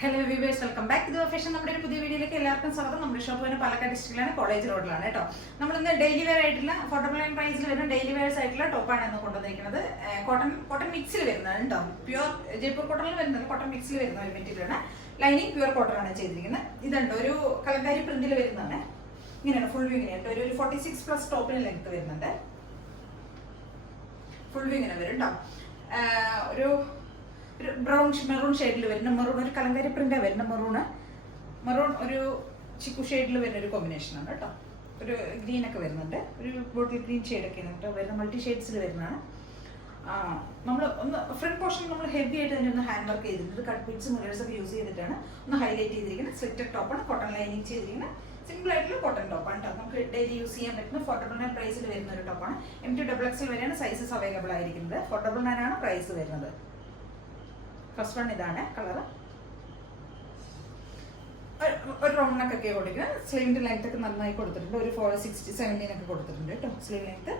Hello viewers, welcome back to fashion. നമ്മുടെ ഒരു പുതിയ വീഡിയോയിലേക്ക് എല്ലാവർക്കും സ്വാഗതം. നമ്മുടെ ഷോപ്പ് തന്നെ പാലക്കാട് ഡിസ്ട്രിക്റ്റിലാണ്, കോളേജ് റോഡിലാണ് കേട്ടോ. നമ്മളിന്ന് ഡെയിലി വെയർ ആയിട്ടുള്ള അഫോർഡബിൾ പ്രൈസിൽ വരുന്ന ഡെയിലി വെയർസ് ആയിട്ടുള്ള ടോപ്പാണ് ഇന്ന് കൊണ്ടുവന്നിരിക്കുന്നത്. കോട്ടൺ മിക്സിൽ വരുന്നതാണ് കേട്ടോ. പ്യുവർ ജയ്പൂർ കോട്ടണിൽ വരുന്നത് കോട്ടൺ മിക്സിൽ വരുന്ന ഒരു മെറ്റീരിയലാണ്. ലൈനിങ് പ്യുവർ കോട്ടൺ ആണ് ചെയ്തിരിക്കുന്നത്. ഇതുണ്ട് ഒരു കലങ്കാരി പ്രിന്റിൽ വരുന്നതാണ്. ഇങ്ങനെയാണ് ഫുൾ വ്യൂ. ഇങ്ങനെയുണ്ട് ഒരു 46+ ടോപ്പിന് ലെങ്ത് വരുന്നുണ്ട്. ഫുൾ വ്യൂ ഇങ്ങനെ വരും കേട്ടോ. ഒരു ബ്രൗൺ മെറൂൺ ഷെയ്ഡിൽ വരുന്ന മെറൂൺ, ഒരു കലങ്കാരി പ്രിന്റാണ് വരുന്ന മെറൂൺ ഒരു ചിക്കു ഷെയ്ഡിൽ വരുന്ന ഒരു കോമ്പിനേഷനാണ് കേട്ടോ. ഒരു ഗ്രീൻ ഒക്കെ വരുന്നുണ്ട്, ഒരു ബോട്ടിൽ ഗ്രീൻ ഷെയ്ഡൊക്കെ കേട്ടോ വരുന്ന മൾട്ടി ഷെയ്ഡ്സിൽ വരുന്നതാണ്. നമ്മൾ ഒന്ന് ഫ്രണ്ട് പോർഷൻ നമ്മൾ ഹെവി ആയിട്ട് തന്നെ ഒന്ന് ഹാൻഡ് വർക്ക് ചെയ്തിട്ടുണ്ട്. കട്ട് ബീഡ്സ് മിറേഴ്സ് ഒക്കെ യൂസ് ചെയ്തിട്ടാണ് ഒന്ന് ഹൈലൈറ്റ് ചെയ്തിരിക്കുന്നത്. സ്ലിറ്റഡ് ടോപ്പാണ്, കോട്ടൺ ലൈനിങ് ചെയ്തിരിക്കുന്നത്. സിമ്പിൾ ആയിട്ടുള്ള കോട്ടൺ ടോപ്പാണ് കേട്ടോ. നമുക്ക് ഡെയിലി യൂസ് ചെയ്യാൻ പറ്റുന്ന $49 പ്രൈസിൽ വരുന്ന ഒരു ടോപ്പാണ്. MT_XL വരെയാണ് സൈസസ് അവൈലബിൾ ആയിരിക്കുന്നത്. $49 ആണ് പ്രൈസ് വരുന്നത്. ഫസ്റ്റ് വൺ ഇതാണ് കളർ. ഒരു റൗണ്ടൊക്കെ കൊടുക്കുന്നത്. സ്ലീവിന്റെ ലെങ്ത് ഒക്കെ നന്നായി കൊടുത്തിട്ടുണ്ട്. ഒരു 460-17 ഒക്കെ കൊടുത്തിട്ടുണ്ട് കേട്ടോ. സ്ലീവ് ലെങ്ത്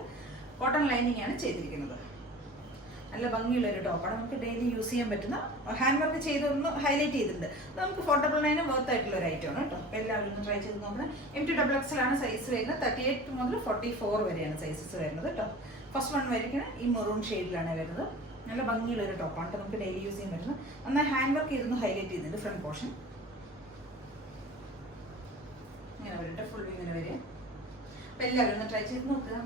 കോട്ടൺ ലൈനിങ് ആണ് ചെയ്തിരിക്കുന്നത്. നല്ല ഭംഗിയുള്ള ഒരു ടോപ്പാണ്. നമുക്ക് ഡെയിലി യൂസ് ചെയ്യാൻ പറ്റുന്ന, ഹാൻഡ് വർക്ക് ചെയ്തൊന്ന് ഹൈലൈറ്റ് ചെയ്തിട്ടുണ്ട്. നമുക്ക് $49 വർത്ത് ആയിട്ടുള്ള ഒരു ഐറ്റമാണ് കേട്ടോ. എല്ലാവരും ഒന്ന് ട്രൈ ചെയ്ത് നോക്കുന്നത്. MT_XL ആണ് സൈസ് വരുന്നത്. 38 മുതൽ 44 വരെയാണ് സൈസസ് വരുന്നത് കേട്ടോ. ഫസ്റ്റ് വൺ വരയ്ക്കുന്നത് ഈ മെറൂൺ ഷെയ്ഡിലാണ് വരുന്നത്. നല്ല ഭംഗിയുള്ള ഒരു ടോപ്പാണ്. നമുക്ക് ഡെയിലി യൂസ് ചെയ്യാൻ പറ്റുന്നത്. നന്നായി ഹാൻഡ് വർക്ക് ചെയ്തൊന്ന് ഹൈലൈറ്റ് ചെയ്തിട്ടുണ്ട് ഫ്രണ്ട് പോർഷൻ. ഇങ്ങനെ വരട്ടെ, ഫുൾ ഇങ്ങനെ വരിക. അപ്പൊ എല്ലാവരും ഒന്ന് ട്രൈ ചെയ്ത് നോക്കുക.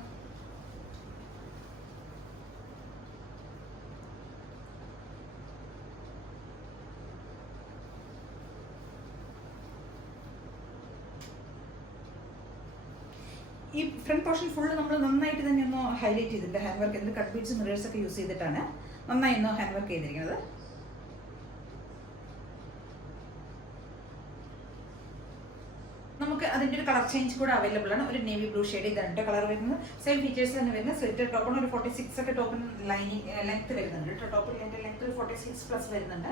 ഈ ഫ്രണ്ട് പോർഷൻ ഫുള്ള് നമ്മൾ നന്നായിട്ട് തന്നെ ഒന്ന് ഹൈലൈറ്റ് ചെയ്തിട്ടുണ്ട്. ഹാൻഡ് വർക്ക് എന്ത് കട്ട് ബീഡ്സ് മിറേഴ്സ് ഒക്കെ യൂസ് ചെയ്തിട്ടാണ് നന്നായി ഒന്ന് ഹാൻഡ് വർക്ക് ചെയ്തിരിക്കുന്നത്. നമുക്ക് അതിൻ്റെ ഒരു കളർ ചേഞ്ച് കൂടെ അവൈലബിൾ ആണ്. ഒരു നേവി ബ്ലൂ ഷെയ്ഡ്, ഇതാണ് കളർ വരുന്നത്. സെയിം ഫീച്ചേഴ്സ് തന്നെ വരുന്നത്. സ്ലിറ്റഡ് ടോപ്പാണ്. ഒരു 46 ഒക്കെ ടോപ്പിന് ലെങ്ത് വരുന്നുണ്ട് കേട്ടോ. ടോപ്പിൽ ലെങ്ത് ഒരു 46+ വരുന്നുണ്ട്.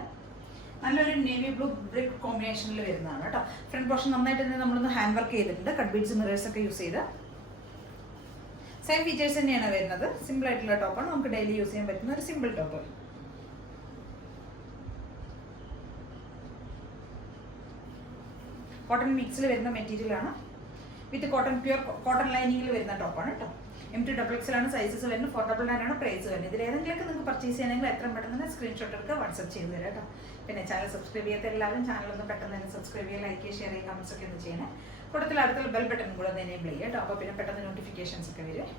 നല്ലൊരു നേവി ബ്ലൂ ബ്രിക്ക് കോമ്പിനേഷനിൽ വരുന്നതാണ് കേട്ടോ. ഫ്രണ്ട് പോർഷൻ നന്നായിട്ട് തന്നെ നമ്മളൊന്ന് ഹാൻഡ് വർക്ക് ചെയ്തിട്ടുണ്ട്. കട്ട് ബീഡ്സ് മിറേഴ്സ് ഒക്കെ യൂസ് ചെയ്ത് സെയിം ഫീച്ചേഴ്സ് തന്നെയാണ് വരുന്നത്. സിമ്പിൾ ആയിട്ടുള്ള ടോപ്പാണ്. നമുക്ക് ഡെയിലി യൂസ് ചെയ്യാൻ പറ്റുന്ന ഒരു സിമ്പിൾ ടോപ്പ്. കോട്ടൺ മിക്സിൽ വരുന്ന മെറ്റീരിയൽ ആണ്. വിത്ത് കോട്ടൺ പ്യുവർ കോട്ടൺ ലൈനിങ്ങിൽ വരുന്ന ടോപ്പാണ് കേട്ടോ. MT_XL ആണ് സൈസസ് വരുന്നത്. $49 ആണ് പ്രൈസ് വരുന്നത്. ഇതിൽ ഏതെങ്കിലുമൊക്കെ നിങ്ങൾക്ക് പർച്ചേസ് ചെയ്യണമെങ്കിൽ എത്രയും പെട്ടെന്ന് സ്ക്രീൻഷോട്ട് എടുക്കുക, വാട്സ്ആപ്പ് ചെയ്ത് തരാം കേട്ടോ. പിന്നെ ചാനൽ സബ്സ്ക്രൈബ് ചെയ്യാത്ത എല്ലാവരും ചാനലൊന്ന് പെട്ടെന്ന് തന്നെ സബ്സ്ക്രൈബ് ചെയ്യുക, ലൈക്ക് ചെയ്യുക, ഷെയർ ചെയ്യുക, കമൻസ് ഒക്കെ ഒന്ന് ചെയ്യണേ. കൂടുതൽ അടുത്തുള്ള ബെൽ ബട്ടൺ കൂടെ ഒന്ന് എനേബിൾ ചെയ്യുക കേട്ടോ. അപ്പോൾ പിന്നെ പെട്ടെന്ന് നോട്ടിഫിക്കേഷൻസ് ഒക്കെ വരും.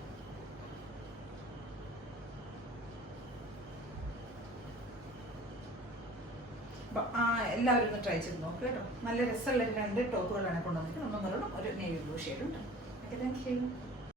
എല്ലാവരും ഒന്ന് ട്രൈ ചെയ്ത് നോക്കുക കേട്ടോ. നല്ല രസമുള്ള 2 ടോപ്പുകളാണ് കൊണ്ടുവന്നിട്ട്. ഒന്നും ഒരു നേവി ബ്ലൂ ഷെയ്ഡുണ്ട്. Okay, thank U.